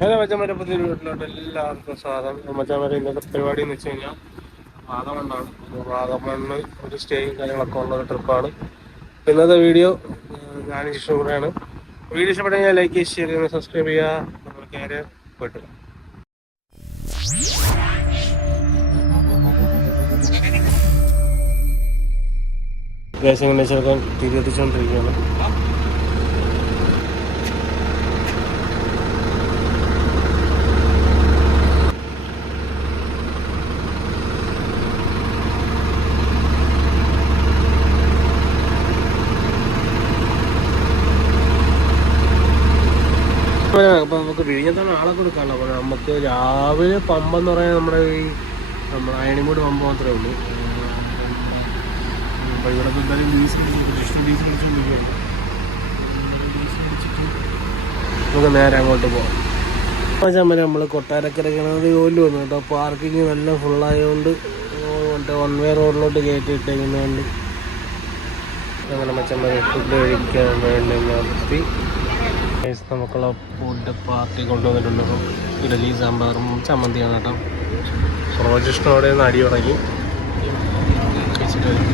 Hello മച്ചാമാരെ പുതിയ വീട്ടിലോട്ട് എല്ലാവർക്കും സ്വാഗതം. മച്ചാമാരെ ഇന്നത്തെ പരിപാടി എന്ന് വെച്ച് കഴിഞ്ഞാൽ വാഗമണ്ണാണ്. വാഗമണ്ണ് ഒരു സ്റ്റേയും കാര്യങ്ങളൊക്കെ ഉള്ള ഒരു ട്രിപ്പാണ്. ഇന്നത്തെ വീഡിയോ ഞാൻ ഇഷ്ടപ്പെടുകയാണ് വീഡിയോ ഇഷ്ടപ്പെട്ടു കഴിഞ്ഞാൽ ലൈക്ക് ഷെയർ ചെയ്യുക സബ്സ്ക്രൈബ് ചെയ്യുക. നമ്മൾ നേരെ പോയിട്ട് വരാം. ഗ്യാസ് എങ്ങനെ അപ്പൊ നമുക്ക് വിഴിഞ്ഞത്താണ് ആളെ കൊടുക്കാനുള്ള അപ്പോൾ നമുക്ക് രാവിലെ പമ്പെന്ന് പറയാൻ നമ്മുടെ ഈ നമ്മുടെ അയണിമൂട് പമ്പ് മാത്രമേ ഉള്ളൂ. അപ്പോൾ ഇവിടെ എന്തായാലും ഡീസൽ ജസ്റ്റ് ഡീസൽ അടിച്ചുകൊണ്ടിരിക്കുകയാണ് നമുക്ക് നേരെ അങ്ങോട്ട് പോകാം ചമ്മര നമ്മൾ കൊട്ടാരക്കര കിണറ് ജോലി വന്നു. കേട്ടോ പാർക്കിങ് നല്ല ഫുള്ളായതുകൊണ്ട് മറ്റേ വൺ വേ റോഡിലോട്ട് കയറ്റിയിട്ടേക്കുന്നതുകൊണ്ട് അങ്ങനെ മച്ചമ്മ ഫുഡ് കഴിക്കാൻ വേണ്ടി നിർത്തി. Guys, നമുക്കുള്ള ഫുഡ് പാർട്ടി കൊണ്ടുവന്നിട്ടുണ്ട് അപ്പം ഇഡലി സാമ്പാറും ചമ്മന്തിയാണ് കേട്ടോ പ്രോജക്റ്റിനോടെ നിന്ന് അടി തുടങ്ങി കഴിച്ചിട്ട് വരും.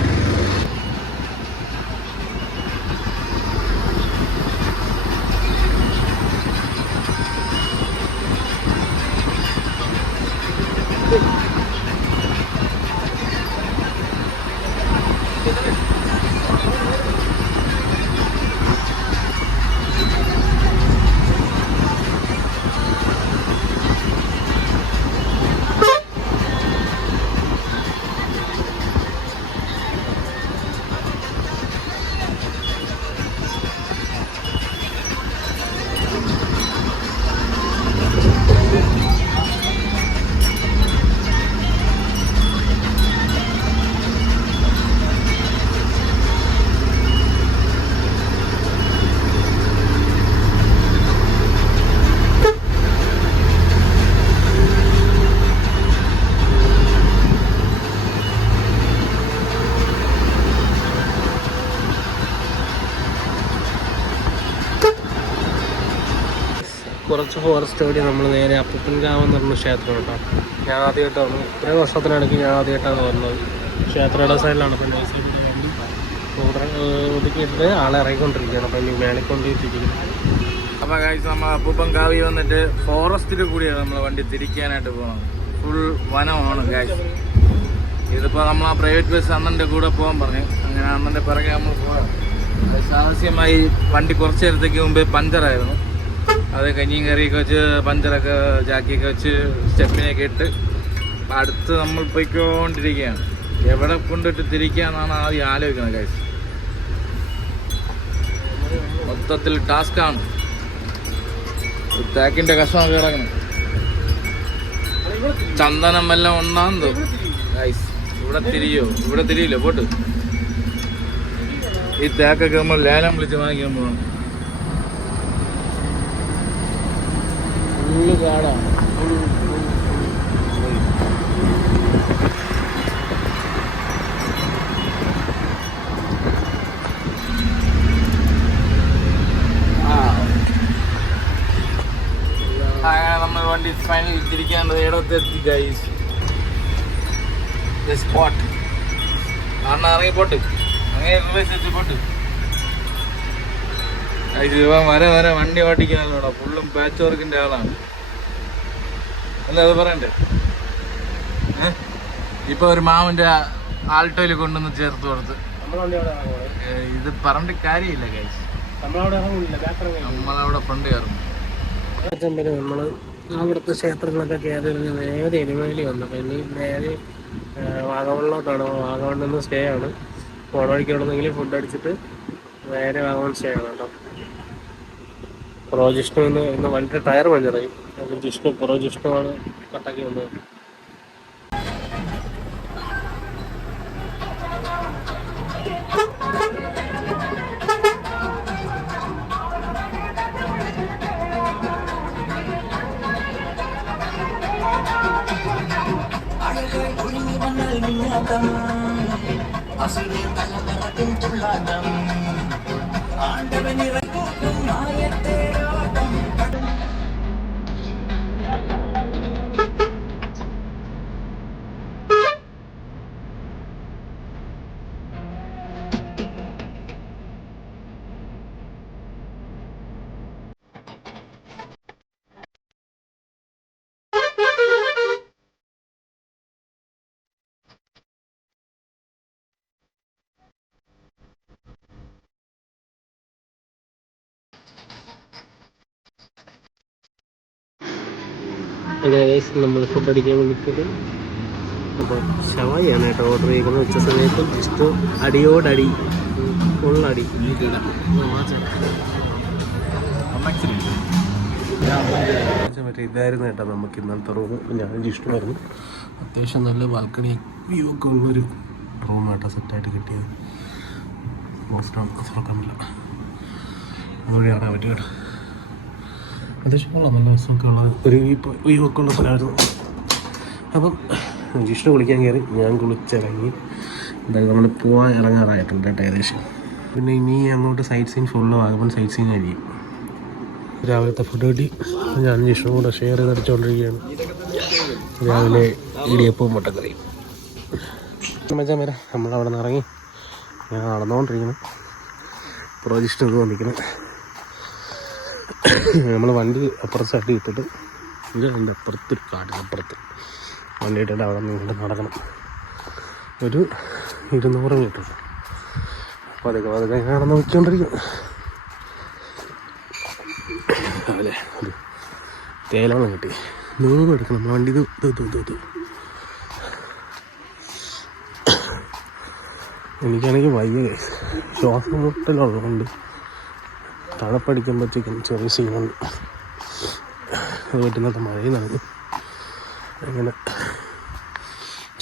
കുറച്ച് ഫോറസ്റ്റ് വഴി നമ്മൾ നേരെ അപ്പൂപ്പൻകാവ് പറഞ്ഞ ക്ഷേത്രം കേട്ടോ ഞാൻ ആദ്യമായിട്ടാണ് ഇത്രയും വർഷത്തിനിടയ്ക്ക് ഞാൻ ആദ്യമായിട്ടാണ് വന്നത് ക്ഷേത്രയുടെ സൈഡിലാണ് അപ്പം ഒതുക്കിയിട്ട് ആളെ ഇറങ്ങിക്കൊണ്ടിരിക്കുകയാണ്. അപ്പം ഇനി മേളിക്കൊണ്ടിരിക്കുന്നത് അപ്പം അപ്പൊ കാഴ്ച നമ്മൾ അപ്പൂപ്പൻ കാവി വന്നിട്ട് ഫോറസ്റ്റിൽ കൂടിയാണ് നമ്മൾ വണ്ടി തിരിക്കാനായിട്ട് പോകുന്നത് ഫുൾ വനമാണ് കാഴ്ച ഇതിപ്പോൾ നമ്മൾ ആ പ്രൈവറ്റ് ബസ് അന്നന്റെ കൂടെ പോകാൻ പറഞ്ഞു. അങ്ങനെ അന്നന്റെ പിറകെ നമ്മൾ പോകാം സാഹസ്യമായി വണ്ടി കുറച്ച് നേരത്തേക്ക് മുമ്പേ പഞ്ചറായിരുന്നു. അത് കഞ്ഞിയും കറിയൊക്കെ വെച്ച് പഞ്ചറൊക്കെ ജാക്കിയൊക്കെ വെച്ച് സ്റ്റെപ്പിനെയൊക്കെ ഇട്ട് അടുത്ത് നമ്മൾ പോയിക്കൊണ്ടിരിക്കുകയാണ്. എവിടെ കൊണ്ടിട്ട് തിരിക്കാന്നാണ് ആദ്യം ആലോചിക്കുന്നത് കാഴ്ച മൊത്തത്തിൽ ടാസ്ക്കാണ് തേക്കിന്റെ കഷ്ണമൊക്കെ കിടക്കണം ചന്ദനം എല്ലാം ഒന്നാന്ന് ഗൈസ് ഇവിടെ തിരിയോ? ഇവിടെ തിരിയില്ല? പോട്ട്. ഈ തേക്കൊക്കെ നമ്മൾ ലേലം വിളിച്ച് വാങ്ങിക്കാൻ പോകണം ഫുള്ള് കാടാണ് അങ്ങനെ നമ്മൾ വണ്ടി ഫൈനൽ തിരിക്കാണ്ട് ഇടത്തെത്തി ഗൈസ് സ്പോട്ട് അണ്ണ ഇറങ്ങി പോട്ട് അങ്ങനെ പോട്ട് ഗൈസ് വരെ വരെ വണ്ടി ഓടിക്കാനല്ലോടാ ഫുള്ളും പാച്ച് വർക്കിന്റെ ആളാണ്. അല്ല അത് പറയണ്ടേ? ഇപ്പൊ ഒരു മാമന്റെ ആൾട്ടോയിൽ കൊണ്ടുവന്ന് ചേർത്ത് കൊടുത്ത്. ഇത് പറഞ്ഞിട്ട് കാര്യമില്ല ഗൈസ് നമ്മളവിടെ ഫ്രണ്ട് കയറും. നമ്മൾ നമ്മൾ അവിടുത്തെ ക്ഷേത്രങ്ങളൊക്കെ കയറി ഇറങ്ങി നേരെ എരുമേലി വന്നു. അപ്പം ഇനി നേരെ വാഗമണിലോട്ടാണ്. വാഗമണിൽ നിന്ന് സ്റ്റേ ആണ്. പോണ വഴിക്ക് അവിടെ നിന്നെങ്കിലും ഫുഡ് അടിച്ചിട്ട് നേരെ വാഗമൺ സ്റ്റേ ആണ് കേട്ടോ. പ്രോ ജിഷ്ണു ഇന്ന് ഇന്ന് ടയർ പഞ്ചറായി. ജിഷ്ണു പ്രോ ആണ് കട്ടാക്കി വന്നത്. ആണ്ടവനിറക്കും മായത്തേരോട്ടം അങ്ങനെ ഗൈസ് നമ്മൾ ഫുഡ് അടിക്കാൻ വേണ്ടിയിട്ട് അപ്പോൾ ഷവായിയാണ് കേട്ടോ ഓർഡർ ചെയ്യുന്നത് ഉച്ച സമയത്തും ഇഷ്ടം അടിയോടടി ഫുള്ളടി മറ്റേ ഇതായിരുന്നു കേട്ടോ നമുക്ക് ഇന്നലത്തെ റൂം ഞാൻ ഇഷ്ടമായിരുന്നു അത്യാവശ്യം നല്ല ബാൽക്കണി വ്യൂ ഒക്കെ ഉള്ളൊരു റൂം കേട്ടോ സെറ്റായിട്ട് കിട്ടിയത്. മോസ്റ്റാണ് തുറക്കാൻ പറ്റില്ല അതുവഴി കാണാൻ പറ്റും കേട്ടോ അത്യാവശ്യം കൊള്ളാം നല്ല രസമൊക്കെ ഉള്ള ഒരു ഒക്കെ ഉള്ള സ്ഥലമായിരുന്നു അപ്പം ജിഷ്ണു കുളിക്കാൻ കയറി ഞാൻ കുളിച്ചിറങ്ങി. എന്തായാലും നമ്മൾ പോകാൻ ഇറങ്ങാറായിട്ടുണ്ട് കേട്ടോ ഏകദേശം. പിന്നെ ഇനി അങ്ങോട്ട് site scene full Vagamon site scene കഴിയും. രാവിലത്തെ ഫുഡ് കിട്ടി. ഞാൻ ജിഷ്ണു കൂടെ ഷെയർ ചെയ്ത് അടിച്ചുകൊണ്ടിരിക്കുകയാണ് രാവിലെ ഇടിയപ്പവും മുട്ടക്കറിയും മച്ചാൻ വരാം. നമ്മളവിടെ നിന്ന് ഇറങ്ങി. ഞാൻ നടന്നുകൊണ്ടിരിക്കണം പ്രോജിഷ്ടം വന്നിരിക്കണം നമ്മൾ വണ്ടി അപ്പുറത്ത് സൈഡിൽ ഇട്ടിട്ട് ഇത് അതിന്റെ അപ്പുറത്ത് ഒരു കാട്ടിനപ്പുറത്ത് വണ്ടി ഇട്ടിട്ട് അവിടെ നിന്ന് ഇങ്ങോട്ട് നടക്കണം. ഒരു ഇരുന്നൂറ് മീറ്റർ. അപ്പോൾ അതൊക്കെ അതൊക്കെ നടന്ന് വെച്ചുകൊണ്ടിരിക്കും രാവിലെ ഒരു തേയിലവെള്ളം കിട്ടി. നൂറ് എടുക്കണം. നമ്മൾ വണ്ടി ഇത്. എനിക്കാണെങ്കിൽ വയ്യ. ശ്വാസം മുട്ടലുള്ളതുകൊണ്ട് തണുപ്പടിക്കുമ്പോഴത്തേക്കും ചെറിയ സീനുണ്ട്. അത് പറ്റുന്നത് മഴയിൽ നടന്നു അങ്ങനെ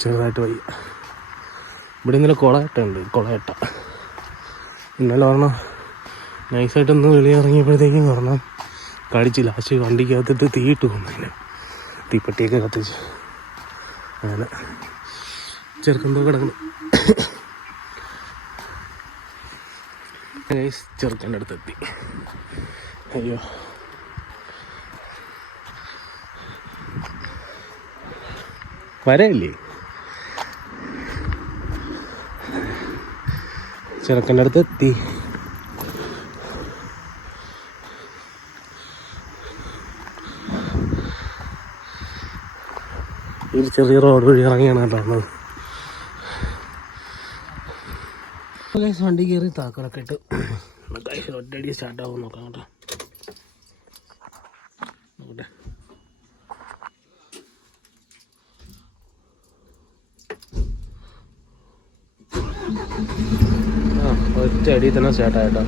ചെറുതായിട്ട് വയ്യ. ഇവിടെ ഇന്നലെ കുളയട്ടുണ്ട് കുളയട്ട. ഇന്നലെ പറഞ്ഞാൽ നൈസായിട്ടൊന്ന് വെളിയിറങ്ങിയപ്പോഴത്തേക്കും പറഞ്ഞാൽ കടിച്ച് ലാസ്റ്റ് വണ്ടിക്കകത്തിട്ട് തീയിട്ട് കൊന്നതിന് തീപ്പെട്ടിയൊക്കെ കത്തിച്ച്. അങ്ങനെ ചെറുക്കന്തോ കിടക്കണം ഗൈസ് ചെറുക്കന്റെ അടുത്തെത്തി. അയ്യോ. വരയില്ലേ? ചെറുക്കന്റെ അടുത്ത് എത്തി ഒരു ചെറിയ റോഡ് വഴി ഇറങ്ങിയാണ് കേട്ടോ വണ്ടി കയറി താക്കളൊക്കെ ഇട്ട്. ഒറ്റയടി സ്റ്റാർട്ട് ആവും നോക്കാം കേട്ടോ നോക്കട്ടെ ഒറ്റ അടി തന്നെ സ്റ്റാർട്ടായിട്ടോ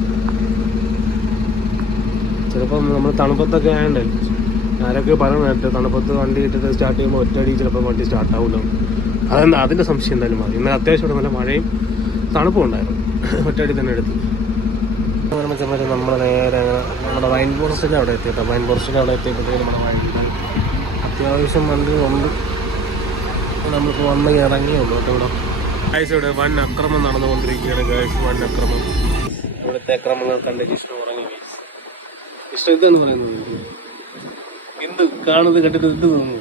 ചിലപ്പം നമ്മൾ തണുപ്പത്തൊക്കെ ആയതുകൊണ്ട് ആരൊക്കെ പറയുന്നത് നേരത്തെ തണുപ്പത്ത് വണ്ടി ഇട്ടിട്ട് സ്റ്റാർട്ട് ചെയ്യുമ്പോൾ ഒറ്റ അടി ചിലപ്പോൾ വണ്ടി സ്റ്റാർട്ട് അതെന്താ അതിന്റെ സംശയം എന്തായാലും മതി. ഇന്നലെ അത്യാവശ്യം ഇവിടെ നല്ല മഴയും തണുപ്പും ഉണ്ടായിരുന്നു. ഒറ്റ അടി തന്നെ എടുത്തു. അങ്ങനെ വെച്ചാൽ നമ്മൾ നേരെ നമ്മുടെ വൈൻ ഫോറസ്റ്റിന്റെ അവിടെ എത്തി കേട്ടോ വൈൻ ഫോറസ്റ്റിന്റെ അവിടെ എത്തിയപ്പോഴത്തേക്കും നമ്മുടെ വൈൻ അത്യാവശ്യം വണ്ടി ഉണ്ട്. നമ്മളിപ്പോൾ വന്ന് ഇറങ്ങിയുള്ളൂ കേട്ടോ ഇവിടെ ഗായ്സ് ഇവിടെ വൻ അക്രമം നടന്നുകൊണ്ടിരിക്കുകയാണ്. ഗൈസ് വൻ അക്രമം. ഇവിടുത്തെ അക്രമങ്ങൾ കണ്ട് ജിഷ്ണു ഉറങ്ങി. ഇഷ്ടം ഇതെന്ന് പറയുന്നത്? എന്ത്? കാണുന്നത് കണ്ടിട്ട് എന്ത് തോന്നുന്നു?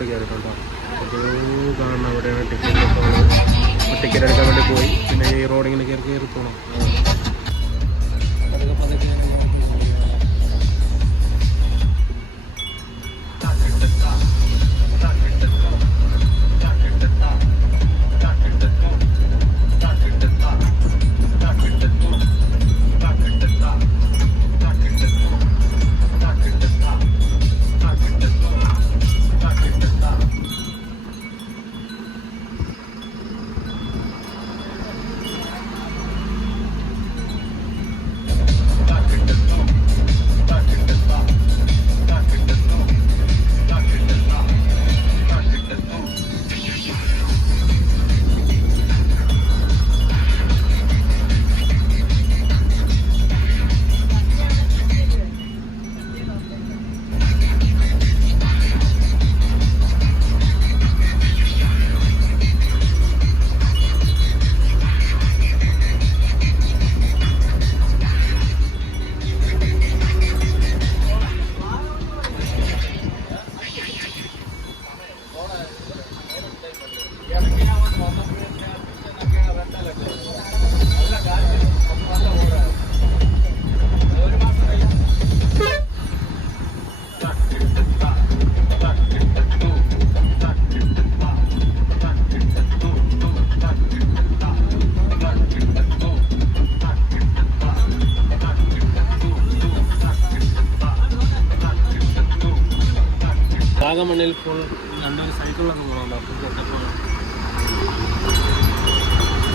എൻട്രിയിലോട്ട് കയറിയിട്ടുണ്ടോ? കാണുന്ന അവിടെയാണ് ടിക്കറ്റ് ടിക്കറ്റ് എടുക്കാൻ വേണ്ടി പോയി. പിന്നെ ഈ റോഡിങ്ങനെ കയറി കയറി പോകണം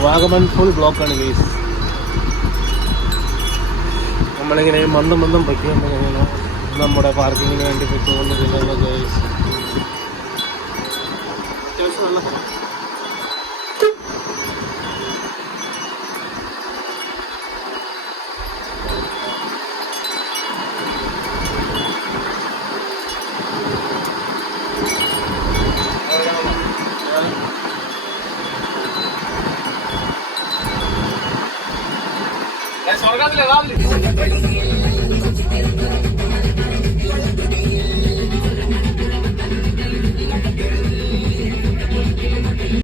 വാഗമൺ ഫുൾ ബ്ലോക്കാണ് കേസ് നമ്മളിങ്ങനെ മന്ദം മന്ദം പൊയ്ക്കൊണ്ടിരിക്കുന്നു നമ്മുടെ പാർക്കിങ്ങിന് വേണ്ടി പൊയ്ക്കൊണ്ടിരിക്കുന്ന കേസ് dale, dale.